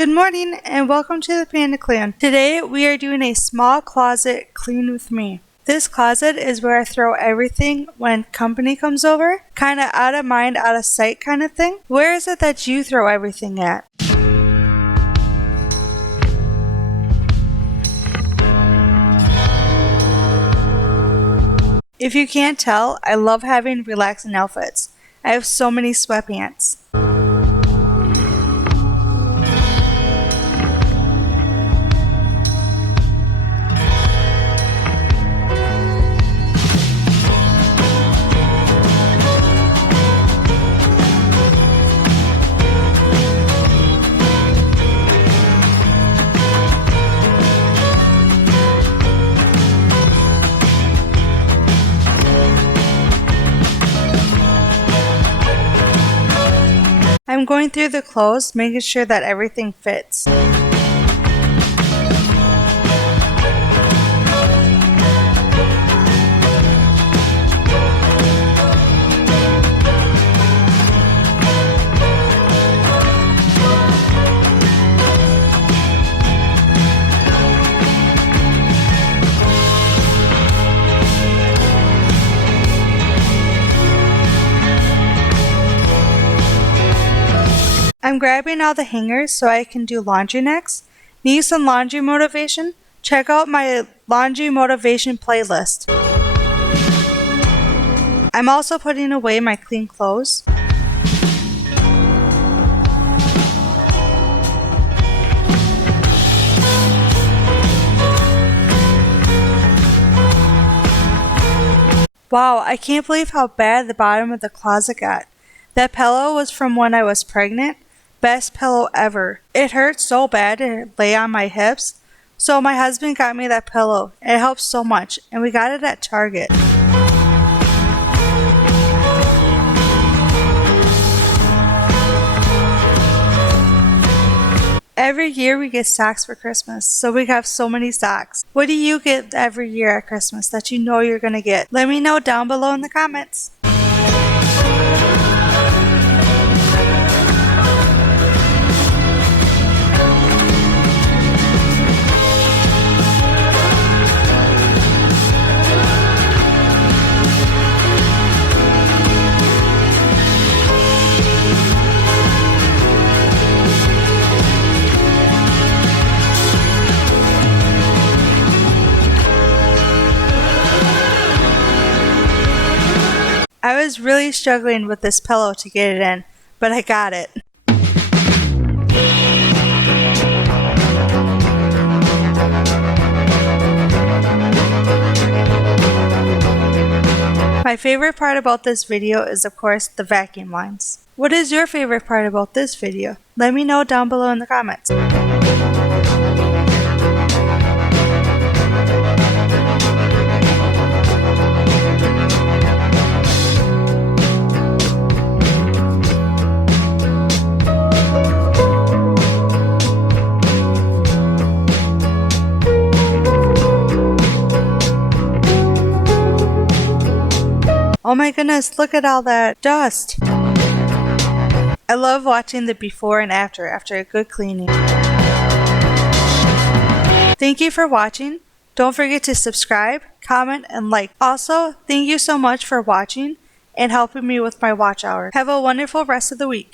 Good morning and welcome to the Panda Clan. Today we are doing a small closet clean with me. This closet is where I throw everything when company comes over. Kinda out of mind, out of sight kind of thing. Where is it that you throw everything at? If you can't tell, I love having relaxing outfits. I have so many sweatpants. I'm going through the clothes, making sure that everything fits. I'm grabbing all the hangers so I can do laundry next. Need some laundry motivation? Check out my laundry motivation playlist. I'm also putting away my clean clothes. Wow, I can't believe how bad the bottom of the closet got. That pillow was from when I was pregnant. Best pillow ever. It hurt so bad to lay on my hips, so my husband got me that pillow. It helps so much, and we got it at Target. Every year we get socks for Christmas, so we have so many socks. What do you get every year at Christmas that you know you're gonna get? Let me know down below in the comments. I was really struggling with this pillow to get it in, but I got it. My favorite part about this video is of course the vacuum lines. What is your favorite part about this video? Let me know down below in the comments. Oh my goodness, look at all that dust. I love watching the before and after a good cleaning. Thank you for watching. Don't forget to subscribe, comment, and like. Also, thank you so much for watching and helping me with my watch hour. Have a wonderful rest of the week.